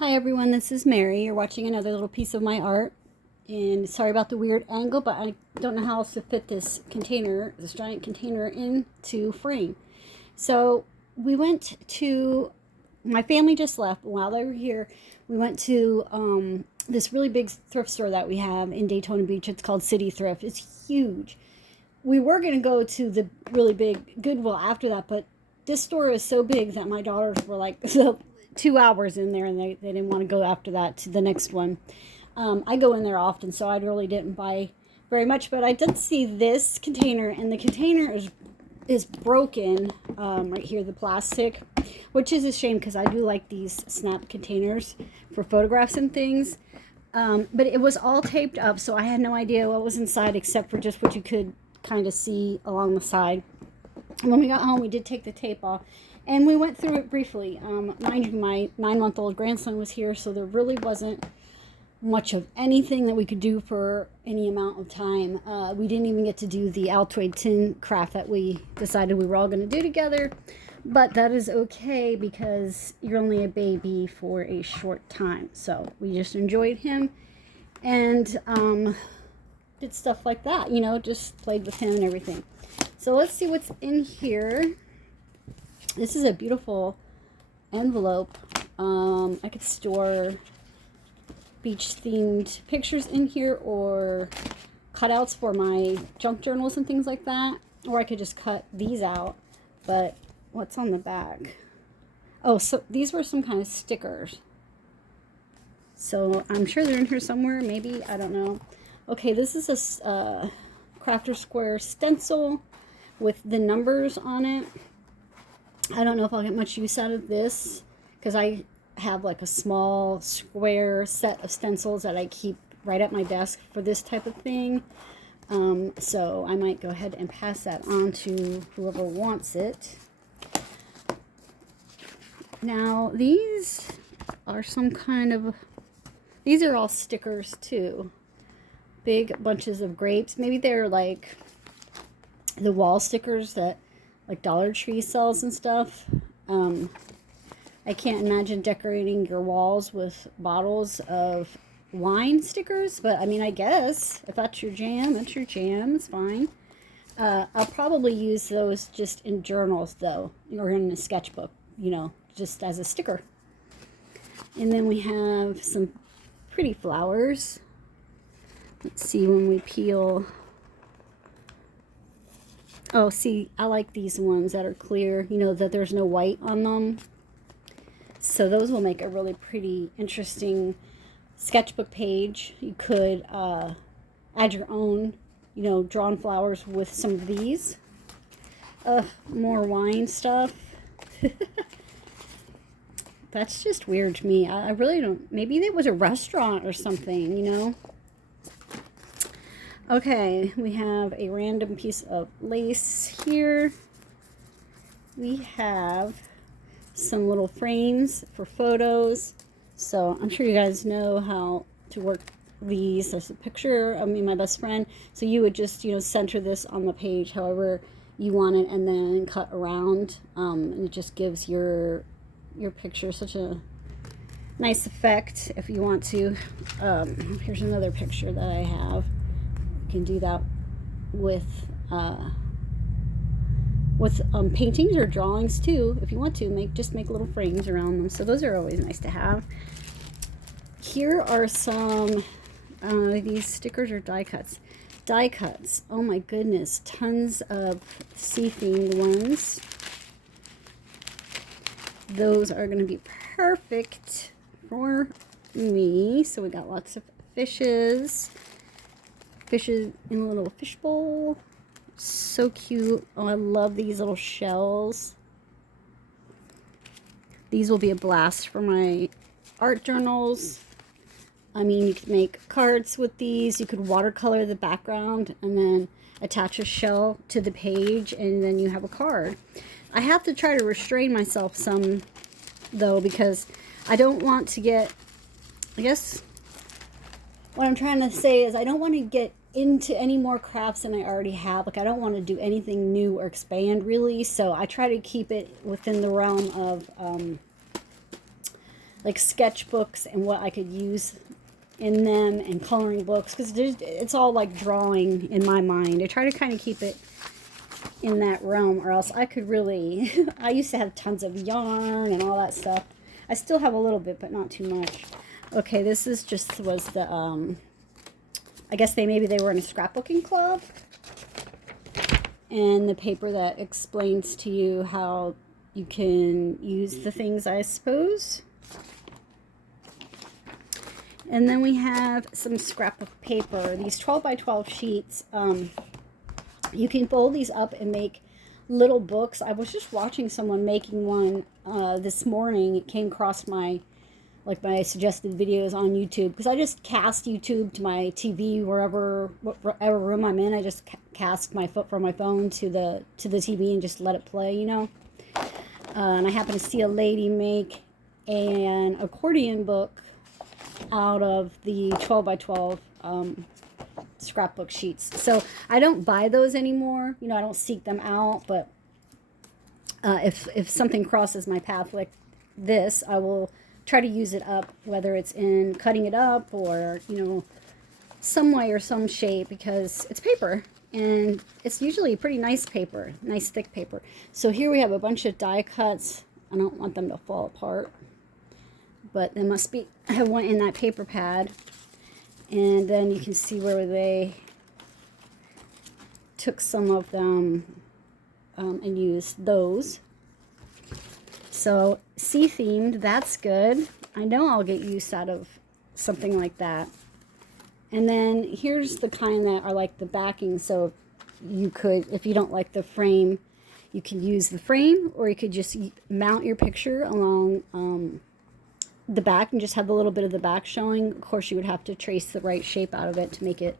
Hi everyone, this is Mary. You're watching another little piece of my art. And sorry about the weird angle, but I don't know how else to fit this container, this giant container, into frame. So we went to, my family just left. While they were here, we went to this really big thrift store that we have in Daytona Beach. It's called City Thrift. It's huge. We were going to go to the really big Goodwill after that, but this store is so big that my daughters were like, 2 hours in there, and they didn't want to go after that to the next one. I go in there often, so I really didn't buy very much, but I did see this container, and the container is broken right here, the plastic, which is a shame because I do like these snap containers for photographs and things. But it was all taped up, so I had no idea what was inside except for just what you could kind of see along the side. And when we got home, we did take the tape off, and we went through it briefly. Mind you, my 9-month-old grandson was here, so there really wasn't much of anything that we could do for any amount of time. We didn't even get to do the Altoid tin craft that we decided we were all going to do together, but that is okay because you're only a baby for a short time. So we just enjoyed him and did stuff like that, you know, just played with him and everything. So let's see what's in here. This is a beautiful envelope. I could store beach-themed pictures in here or cutouts for my junk journals and things like that. Or I could just cut these out. But what's on the back? Oh, so these were some kind of stickers. So I'm sure they're in here somewhere. Maybe. I don't know. Okay, this is a Crafter Square stencil with the numbers on it. I don't know if I'll get much use out of this because I have like a small square set of stencils that I keep right at my desk for this type of thing. So I might go ahead and pass that on to whoever wants it. Now these are some kind of, these are all stickers too. Big bunches of grapes. Maybe they're like the wall stickers that like Dollar Tree sells and stuff. I can't imagine decorating your walls with bottles of wine stickers, but I mean, I guess if that's your jam, that's your jam. It's fine. I'll probably use those just in journals though, or in a sketchbook, you know, just as a sticker. And then we have some pretty flowers. Let's see when we peel. Oh, see, I like these ones that are clear, you know, that there's no white on them. So those will make a really pretty, interesting sketchbook page. You could add your own, you know, drawn flowers with some of these. More wine stuff. That's just weird to me. I really don't, maybe it was a restaurant or something, you know. Okay, we have a random piece of lace here. We have some little frames for photos. So I'm sure you guys know how to work these. There's a picture of me and my best friend. So you would just, you know, center this on the page however you want it and then cut around. And it just gives your picture such a nice effect if you want to. Here's another picture that I have. Can do that with paintings or drawings too if you want to. Just make little frames around them, so those are always nice to have. Here are some these stickers or die cuts. Oh my goodness, tons of sea-themed ones. Those are going to be perfect for me. So we got lots of fishes in a little fishbowl. So cute. Oh, I love these little shells. These will be a blast for my art journals. I mean, you could make cards with these. You could watercolor the background and then attach a shell to the page, and then you have a card. I have to try to restrain myself some though, because I don't want to get, I guess what I'm trying to say is I don't want to get into any more crafts than I already have. Like, I don't want to do anything new or expand really, so I try to keep it within the realm of like sketchbooks and what I could use in them, and coloring books, because it's all like drawing in my mind. I try to kind of keep it in that realm, or else I could really I used to have tons of yarn and all that stuff. I still have a little bit, but not too much. Okay, this is just was the I guess maybe they were in a scrapbooking club, and the paper that explains to you how you can use the things, I suppose. And then we have some scrapbook paper. These 12 by 12 sheets. You can fold these up and make little books. I was just watching someone making one this morning. It came across my suggested videos on YouTube, because I just cast YouTube to my TV whatever room I'm in. I just cast my foot from my phone to the TV and just let it play, you know. And I happened to see a lady make an accordion book out of the 12 by 12 scrapbook sheets. So I don't buy those anymore. You know, I don't seek them out, but if something crosses my path like this, I will try to use it up, whether it's in cutting it up or, you know, some way or some shape, because it's paper, and it's usually pretty nice paper, nice thick paper. So here we have a bunch of die cuts. I don't want them to fall apart, but they must be have one in that paper pad. And then you can see where they took some of them and used those. So sea themed, that's good. I know I'll get use out of something like that. And then here's the kind that are like the backing. So you could, if you don't like the frame, you can use the frame, or you could just mount your picture along the back and just have a little bit of the back showing. Of course, you would have to trace the right shape out of it to make it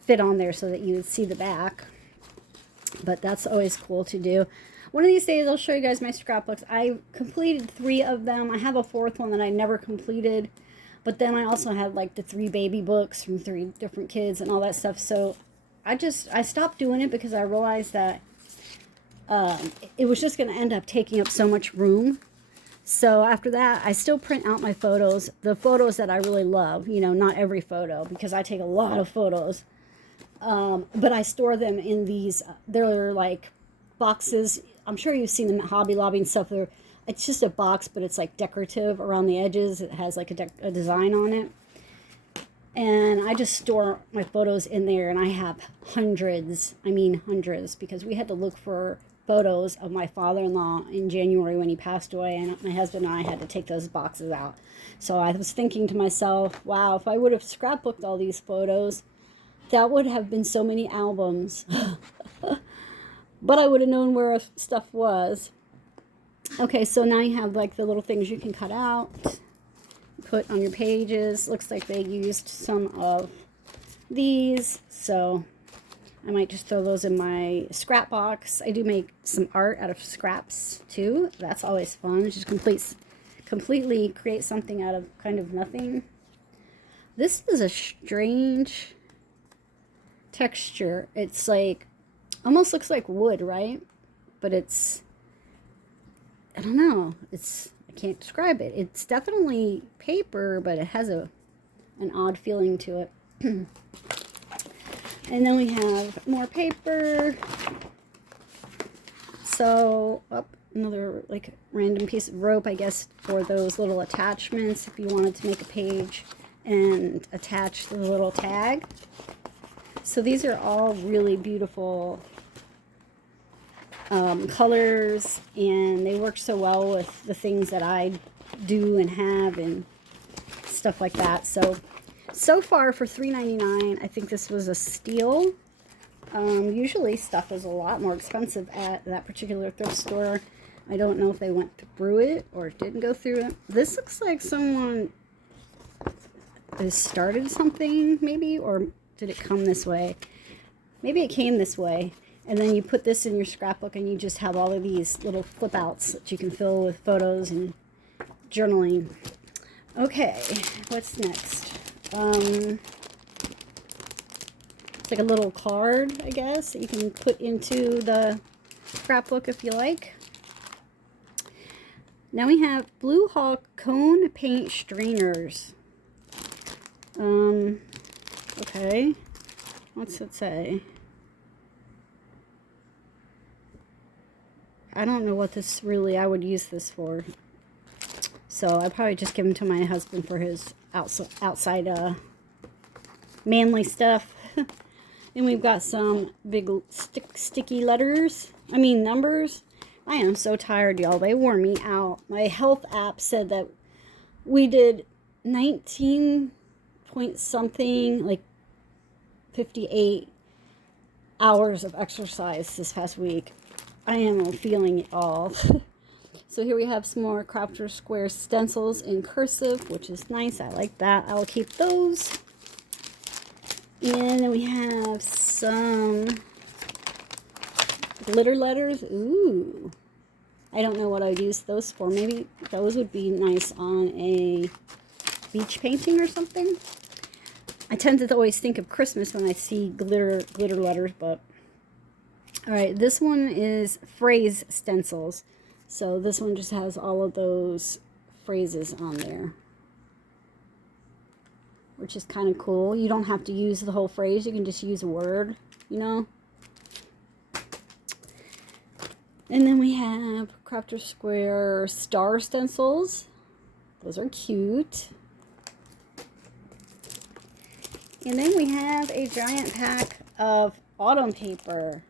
fit on there so that you would see the back. But that's always cool to do. One of these days, I'll show you guys my scrapbooks. I completed 3 of them. I have a 4th one that I never completed. But then I also had like the 3 baby books from 3 different kids and all that stuff. So I stopped doing it because I realized that it was just going to end up taking up so much room. So after that, I still print out my photos, the photos that I really love, you know, not every photo, because I take a lot of photos. But I store them in these, they're like boxes. I'm sure you've seen them at Hobby Lobby and stuff. It's just a box, but it's like decorative around the edges. It has like a design on it. And I just store my photos in there, and I have hundreds, I mean hundreds, because we had to look for photos of my father-in-law in January when he passed away, and my husband and I had to take those boxes out. So I was thinking to myself, wow, if I would have scrapbooked all these photos, that would have been so many albums. But I would have known where stuff was. Okay, so now you have like the little things you can cut out, put on your pages. Looks like they used some of these, so I might just throw those in my scrap box. I do make some art out of scraps too. That's always fun. Just completely create something out of kind of nothing. This is a strange texture. It's like, almost looks like wood, right? But it's, I don't know. I can't describe it. It's definitely paper, but it has an odd feeling to it. And then we have more paper. So, another like random piece of rope, I guess, for those little attachments if you wanted to make a page and attach the little tag. So these are all really beautiful colors, and they work so well with the things that I do and have and stuff like that. So far for $3.99, I think this was a steal. Usually stuff is a lot more expensive at that particular thrift store. I don't know if they went through it or didn't go through it. This looks like someone has started something, maybe, or did it come this way? Maybe it came this way. And then you put this in your scrapbook and you just have all of these little flip outs that you can fill with photos and journaling. Okay, what's next? It's like a little card, I guess, that you can put into the scrapbook if you like. Now we have Blue Hawk Cone Paint Strainers. Okay. What's it say? I don't know what this really, I would use this for. So I'd probably just give them to my husband for his outside manly stuff. And we've got some big sticky numbers. I am so tired, y'all. They wore me out. My health app said that we did 19 point something, like 58 hours of exercise this past week. I am feeling it all. So here we have some more Crafter Square stencils in cursive, which is nice. I like that. I'll keep those. And then we have some glitter letters. Ooh. I don't know what I'd use those for. Maybe those would be nice on a beach painting or something. I tend to always think of Christmas when I see glitter letters, but... Alright, this one is phrase stencils. So this one just has all of those phrases on there, which is kind of cool. You don't have to use the whole phrase. You can just use a word, you know. And then we have Crafter Square star stencils. Those are cute. And then we have a giant pack of autumn paper,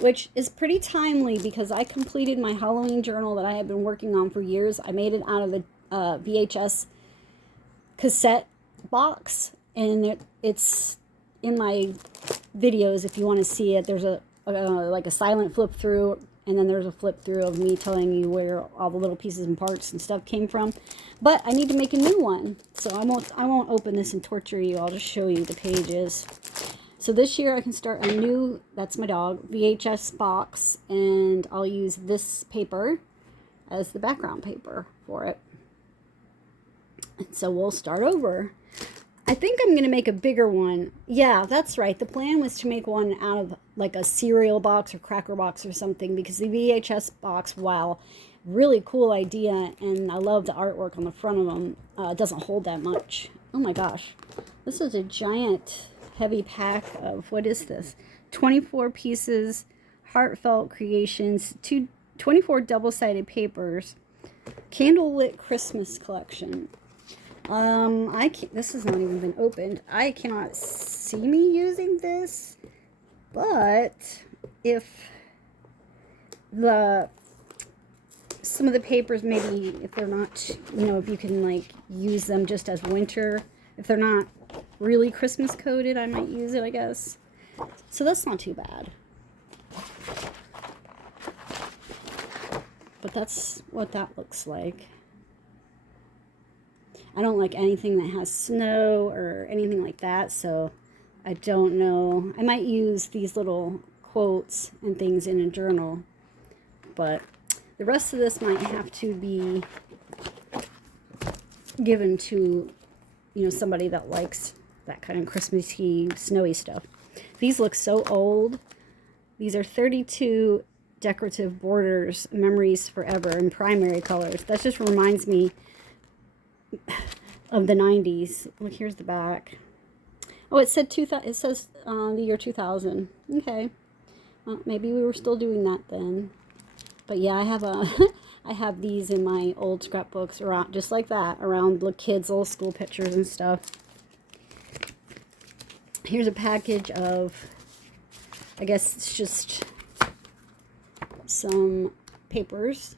which is pretty timely because I completed my Halloween journal that I had been working on for years. I made it out of the VHS cassette box, and it's in my videos if you want to see it. There's like a silent flip through, and then there's a flip through of me telling you where all the little pieces and parts and stuff came from. But I need to make a new one, so I won't open this and torture you. I'll just show you the pages. So this year I can start a new, that's my dog, VHS box, and I'll use this paper as the background paper for it. And so we'll start over. I think I'm going to make a bigger one. Yeah, that's right. The plan was to make one out of like a cereal box or cracker box or something, because the VHS box, wow, really cool idea, and I love the artwork on the front of them. It doesn't hold that much. Oh my gosh. This is a giant... heavy pack of, what is this? 24 pieces, heartfelt creations, 24 double-sided papers, candlelit Christmas collection. This has not even been opened. I cannot see me using this, but if some of the papers, maybe if they're not, if you can like use them just as winter, if they're not really Christmas coded, I might use it, I guess. So that's not too bad. But that's what that looks like. I don't like anything that has snow or anything like that, so I don't know. I might use these little quotes and things in a journal, but the rest of this might have to be given to, somebody that likes that kind of Christmassy, snowy stuff. These look so old. These are 32 decorative borders, memories forever, in primary colors. That just reminds me of the 90s. Look, here's the back. Oh, it said 2000. It says the year 2000. Okay. Well, maybe we were still doing that then. But yeah, I have I have these in my old scrapbooks around, just like that, around the kids' old school pictures and stuff. Here's a package of, I guess it's just some papers.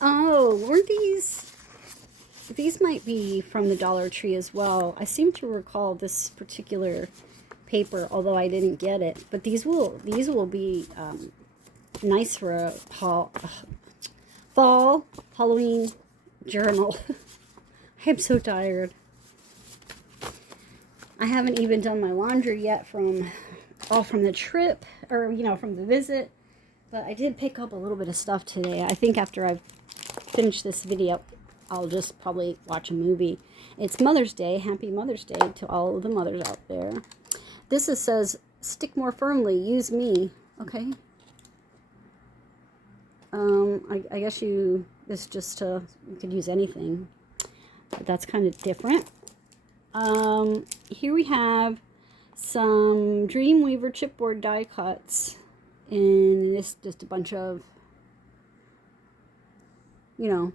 Oh, weren't these might be from the Dollar Tree as well. I seem to recall this particular paper, although I didn't get it. But these will be nice for a fall Halloween journal. I am so tired. I haven't even done my laundry yet from the trip, or from the visit, but I did pick up a little bit of stuff today. I think after I've finished this video, I'll just probably watch a movie. It's Mother's Day. Happy Mother's Day to all of the mothers out there. This says, stick more firmly, use me. Okay. I guess this just you could use anything, but that's kind of different. Here we have some Dreamweaver chipboard die cuts, and it's just a bunch of, you know,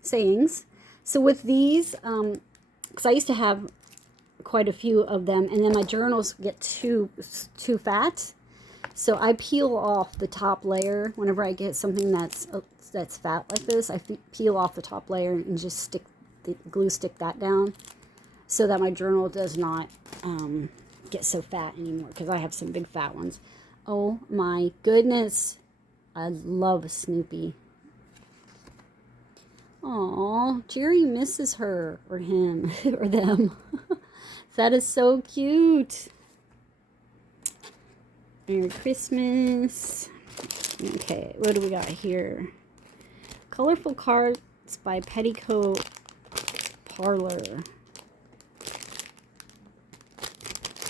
sayings. So with these, because I used to have quite a few of them, and then my journals get too fat, so I peel off the top layer whenever I get something that's fat like this. I peel off the top layer and just glue stick that down, so that my journal does not get so fat anymore, because I have some big fat ones. Oh my goodness, I love Snoopy. Aw, Jerry misses her, or him, or them. That is so cute. Merry Christmas. Okay, what do we got here? Colorful cards by Petticoat Parlor.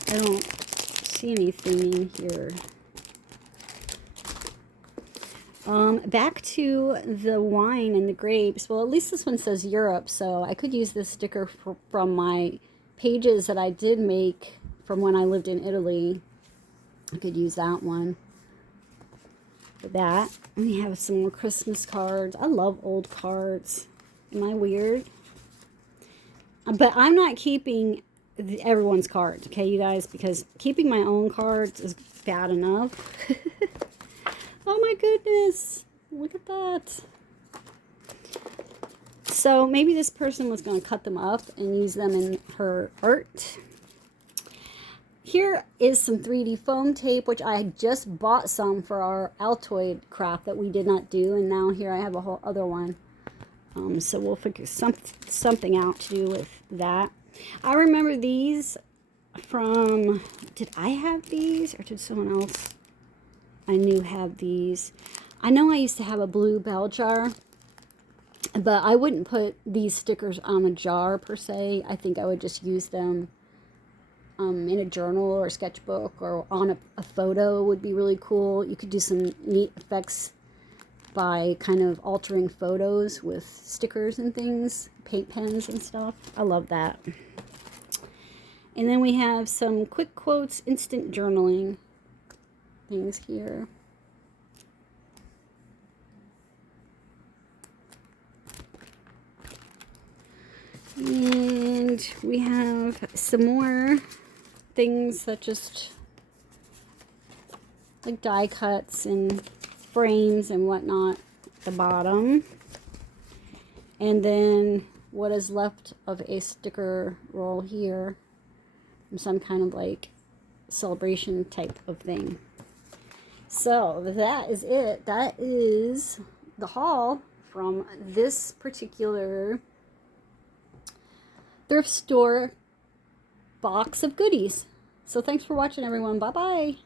I don't see anything in here. Back to the wine and the grapes. Well, at least this one says Europe, so I could use this sticker from my pages that I did make from when I lived in Italy. I could use that one for that. And we have some more Christmas cards. I love old cards. Am I weird? But I'm not keeping everyone's cards, okay, you guys? Because keeping my own cards is bad enough. Oh my goodness. Look at that. So maybe this person was going to cut them up and use them in her art. Here is some 3D foam tape, which I just bought some for our Altoid craft that we did not do. And now here I have a whole other one. So we'll figure something out to do with that. I remember these from, did I have these or did someone else I knew have these? I know I used to have a blue bell jar, but I wouldn't put these stickers on a jar per se. I think I would just use them in a journal or a sketchbook, or on a photo would be really cool. You could do some neat effects by kind of altering photos with stickers and things, paint pens and stuff. I love that. And then we have some quick quotes, instant journaling things here. And we have some more things that just like die cuts and frames and whatnot at the bottom. And then what is left of a sticker roll here from some kind of like celebration type of thing. So that is it. That is the haul from this particular thrift store box of goodies. So thanks for watching, everyone. Bye bye.